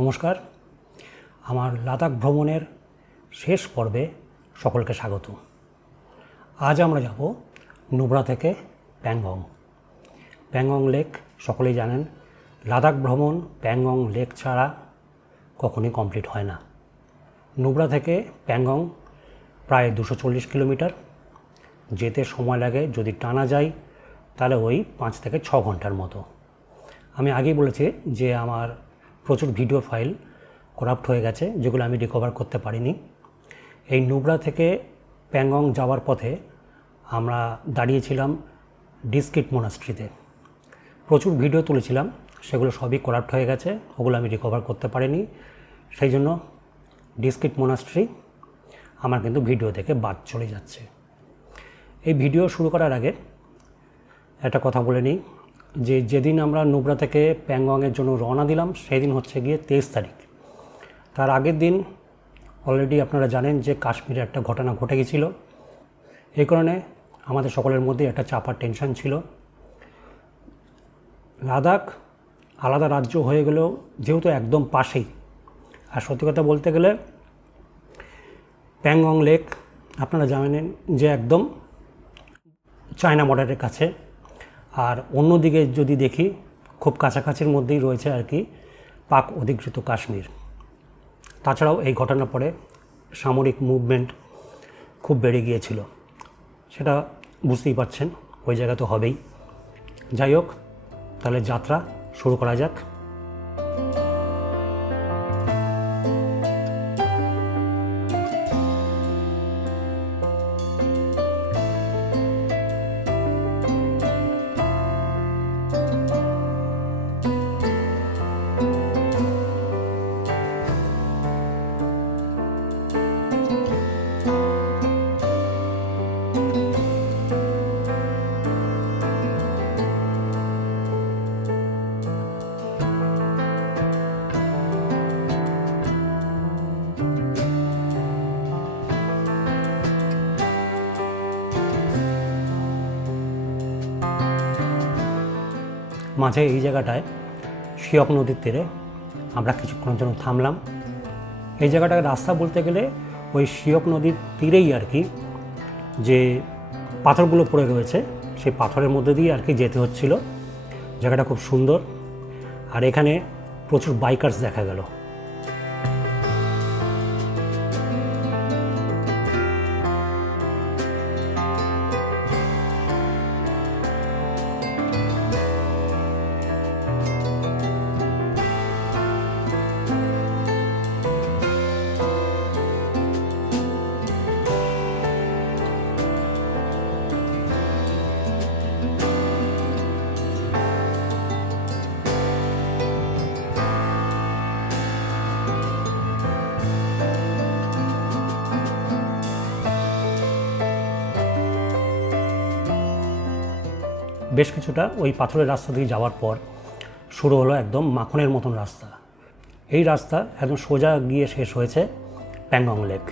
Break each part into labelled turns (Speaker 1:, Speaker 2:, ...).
Speaker 1: নমস্কার। আমার লাদাখ ভ্রমণের শেষ পর্বে সকলকে স্বাগত। আজ আমরা যাব নুব্রা থেকে প্যাংগং। প্যাংগং লেক, সকলেই জানেন, লাদাখ ভ্রমণ প্যাংগং লেক ছাড়া কখনই কমপ্লিট হয় না। নুব্রা থেকে প্যাংগং প্রায় দুশো চল্লিশ কিলোমিটার। যেতে সময় লাগে, যদি টানা যায়, তাহলে ওই পাঁচ থেকে ছ ঘণ্টার মতো। আমি আগেই বলেছি যে আমার প্রচুর ভিডিও ফাইল করাপ্ট হয়ে গেছে, যেগুলো আমি রিকভার করতে পারিনি। এই নুবরা থেকে প্যাংগং যাওয়ার পথে আমরা দাঁড়িয়েছিলাম ডিসকিট মোনাস্ট্রিতে প্রচুর ভিডিও তুলেছিলাম, সেগুলো সবই করাপ্ট হয়ে গেছে, ওগুলো আমি রিকভার করতে পারিনি। সেই জন্য ডিসকিট মোনাস্ট্রি আমার কিন্তু ভিডিও থেকে বাদ চলে যাচ্ছে। এই ভিডিও শুরু করার আগে একটা কথা বলে নিই। যে যেদিন আমরা নুবরা থেকে প্যাংগংয়ের জন্য রওনা দিলাম সেই দিন হচ্ছে গিয়ে তেইশ তারিখ। তার আগের দিন অলরেডি আপনারা জানেন যে কাশ্মীরে একটা ঘটনা ঘটে গেছিল এই কারণে আমাদের সকলের মধ্যে একটা চাপার টেনশন ছিল। লাদাখ আলাদা রাজ্য হয়ে গেলেও যেহেতু একদম পাশেই, আর সত্যি কথা বলতে গেলে প্যাংগং লেক, আপনারা জানেন যে একদম চায়না বর্ডারের কাছে। আর অন্যদিকে যদি দেখি, খুব কাছাকাছির মধ্যেই রয়েছে আর কি, পাক অধিকৃত কাশ্মীর। তাছাড়াও এই ঘটনার পরে সামরিক মুভমেন্ট খুব বেড়ে গিয়েছিল। সেটা বুঝতেই পারছেন, ওই জায়গা তো হবেই। যাই হোক, তাহলে যাত্রা শুরু করা যাক। মাঝে এই জায়গাটায় শিয়ক নদীর তীরে আমরা কিছুক্ষণের জন্য থামলাম। এই জায়গাটায় রাস্তা বলতে গেলে ওই শিয়ক নদীর তীরেই আর কি যে পাথরগুলো পড়ে রয়েছে, সেই পাথরের মধ্যে দিয়ে আর কি যেতে হচ্ছিল। জায়গাটা খুব সুন্দর। আর এখানে প্রচুর বাইকার্স দেখা গেল। বেশ কিছুটা ওই পাথরের রাস্তা দিয়ে যাওয়ার পর শুরু হলো একদম মাখনের মতন রাস্তা। এই রাস্তা একদম সোজা গিয়ে শেষ হয়েছে প্যাংগং লেক।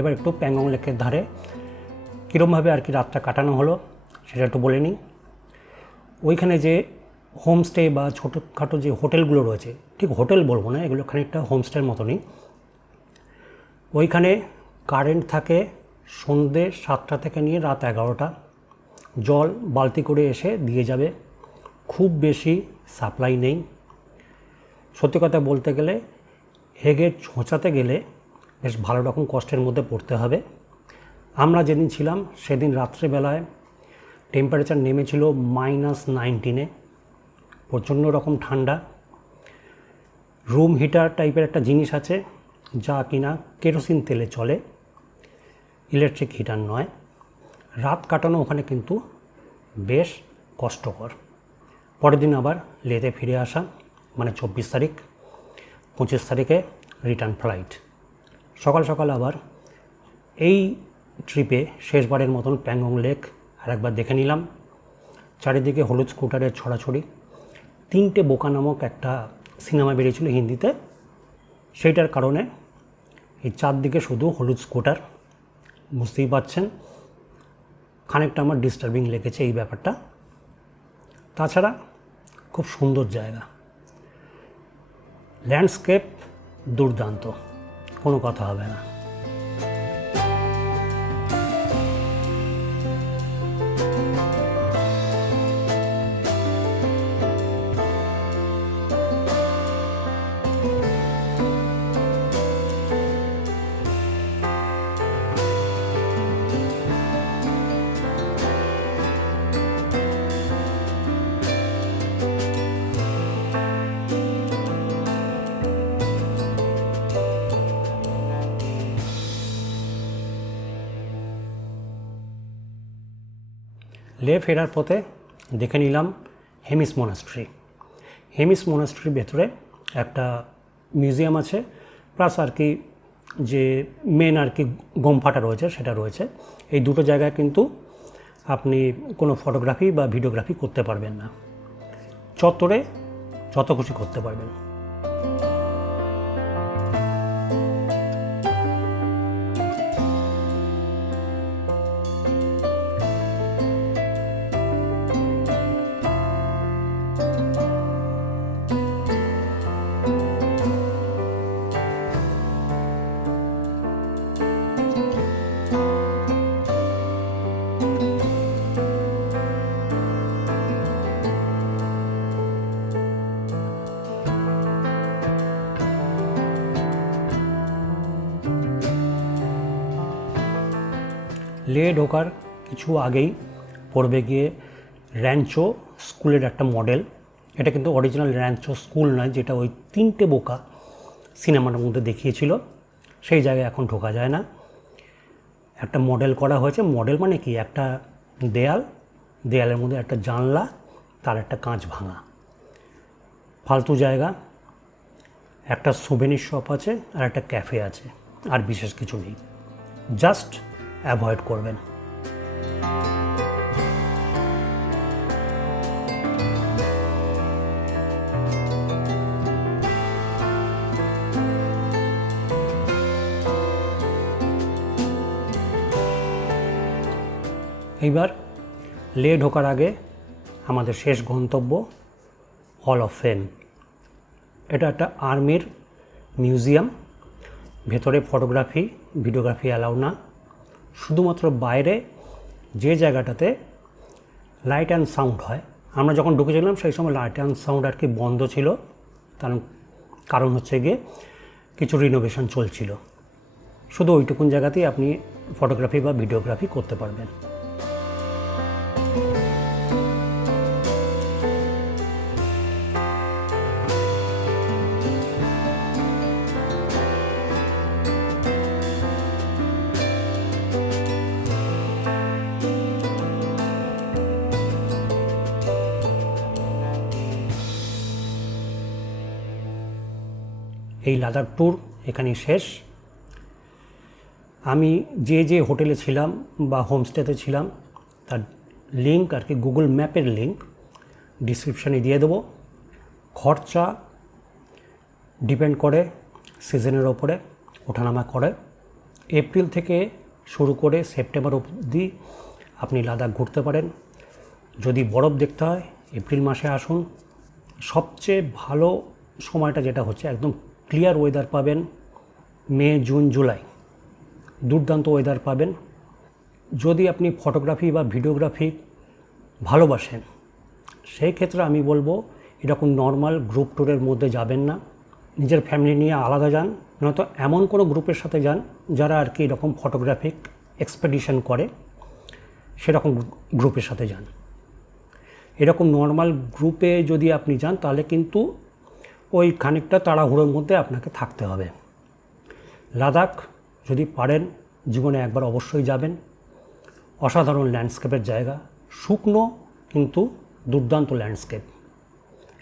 Speaker 1: এবার একটু প্যাংগং লেকের ধারে। কীরমভাবে আর কি রাতটা কাটানো হলো, সেটা একটু বলে নিই। ওইখানে যে হোমস্টে বা ছোটোখাটো যে হোটেলগুলো রয়েছে, ঠিক হোটেল বলব না, এগুলো খানিকটা হোমস্টের মতনই। ওইখানে কারেন্ট থাকে সন্ধে সাতটা থেকে নিয়ে রাত এগারোটা। জল বালতি করে এসে দিয়ে যাবে। খুব বেশি সাপ্লাই নেই। সত্যি কথা বলতে গেলে, হেগে ছোঁচাতে গেলে বেশ ভালো রকম কষ্টের মধ্যে পড়তে হবে। আমরা যেদিন ছিলাম সেদিন রাত্রেবেলায় টেম্পারেচার নেমেছিল মাইনাস নাইনটিনে প্রচণ্ড রকম ঠান্ডা। রুম হিটার টাইপের একটা জিনিস আছে যা কিনা কেরোসিন তেলে চলে ইলেকট্রিক হিটার নয়। রাত কাটানো ওখানে কিন্তু বেশ কষ্টকর। পরের দিন আবার লেতে ফিরে আসা মানে চব্বিশ তারিখ, পঁচিশ তারিখে রিটার্ন ফ্লাইট সকাল সকাল আবার এই ট্রিপে শেষবারের মতন প্যাংগং লেক আরেকবার দেখে নিলাম। চারিদিকে হলুদ স্কুটারের ছড়াছড়ি। তিনটে বোকা নামক একটা সিনেমা বেরিয়েছিল হিন্দিতে। সেইটার কারণে এই চারদিকে শুধু হলুদ স্কুটার বুঝতেই পারছেন খানিকটা আমার ডিস্টার্বিং লেগেছে এই ব্যাপারটা। তাছাড়া খুব সুন্দর জায়গা। ল্যান্ডস্কেপ দুর্দান্ত। কোনো কথা হবে না লে ফেরার পথে দেখে নিলাম হেমিস মোনাস্ট্রি। হেমিস মোনাস্ট্রির ভেতরে একটা মিউজিয়াম আছে, প্লাস আর কি যে মেন আর কি গোমফাটা রয়েছে সেটা রয়েছে। এই দুটো জায়গায় কিন্তু আপনি কোনো ফটোগ্রাফি বা ভিডিওগ্রাফি করতে পারবেন না। চত্বরে যত খুশি করতে পারবেন। লে ঢোকার কিছু আগেই পড়বে গিয়ে র্যাঞ্চো স্কুলের একটা মডেল। এটা কিন্তু অরিজিনাল র্যাঞ্চো স্কুল নয়, যেটা ওই তিনটে বোকা সিনেমাটার মধ্যে দেখিয়েছিল। সেই জায়গায় এখন ঢোকা যায় না। একটা মডেল করা হয়েছে। মডেল মানে কি? একটা দেয়াল, দেয়ালের মধ্যে একটা জানলা, তার একটা কাঁচ ভাঙা। ফালতু জায়গা। একটা সুভেনির শপ আছে আর একটা ক্যাফে আছে, আর বিশেষ কিছু নেই। জাস্ট অ্যাভয়েড করবেন। এইবার লে ঢোকার আগে আমাদের শেষ গন্তব্য হল অফ ফেম। এটা একটা আর্মির মিউজিয়াম, ভেতরে ফটোগ্রাফি, ভিডিওগ্রাফি অ্যালাউ না। শুধুমাত্র বাইরে যে জায়গাটাতে লাইট অ্যান্ড সাউন্ড হয়, আমরা যখন ঢুকেছিলাম সেই সময় লাইট অ্যান্ড সাউন্ড আর কি বন্ধ ছিল। তার কারণ হচ্ছে গিয়ে কিছু রিনোভেশন চলছিল। শুধু ওইটুকুন জায়গাতেই আপনি ফটোগ্রাফি বা ভিডিওগ্রাফি করতে পারবেন। এই লাদাখ ট্যুর এখানেই শেষ। আমি যে যে হোটেলে ছিলাম বা হোমস্টেতে ছিলাম, তার লিঙ্ক আর কি গুগল ম্যাপের লিঙ্ক ডিসক্রিপশানে দিয়ে দেবো। খরচা ডিপেন্ড করে সিজনের ওপরে ওঠানামা করে। এপ্রিল থেকে শুরু করে সেপ্টেম্বর অবধি আপনি লাদাখ ঘুরতে পারেন। যদি বরফ দেখতে হয় এপ্রিল মাসে আসুন। সবচেয়ে ভালো সময়টা যেটা হচ্ছে একদম ক্লিয়ার ওয়েদার পাবেন মে, জুন, জুলাই। দুর্দান্ত ওয়েদার পাবেন। যদি আপনি ফটোগ্রাফি বা ভিডিওগ্রাফি ভালোবাসেন, সেই ক্ষেত্রে আমি বলব, এরকম নর্মাল গ্রুপ ট্যুরের মধ্যে যাবেন না। নিজের ফ্যামিলি নিয়ে আলাদা যান, নয়তো এমন কোনো গ্রুপের সাথে যান, যারা আর কি এরকম ফটোগ্রাফিক এক্সপেডিশন করে, সেরকম গ্রুপের সাথে যান। এরকম নর্মাল গ্রুপে যদি আপনি যান, তাহলে কিন্তু ওই খানিকটা তাড়াহুড়োর মধ্যে আপনাকে থাকতে হবে। লাদাখ, যদি পারেন, জীবনে একবার অবশ্যই যাবেন। অসাধারণ ল্যান্ডস্কেপের জায়গা, শুকনো কিন্তু দুর্দান্ত ল্যান্ডস্কেপ।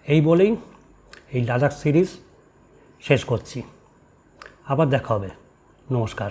Speaker 1: এই বলেই এই লাদাখ সিরিজ শেষ করছি। আবার দেখা হবে। নমস্কার।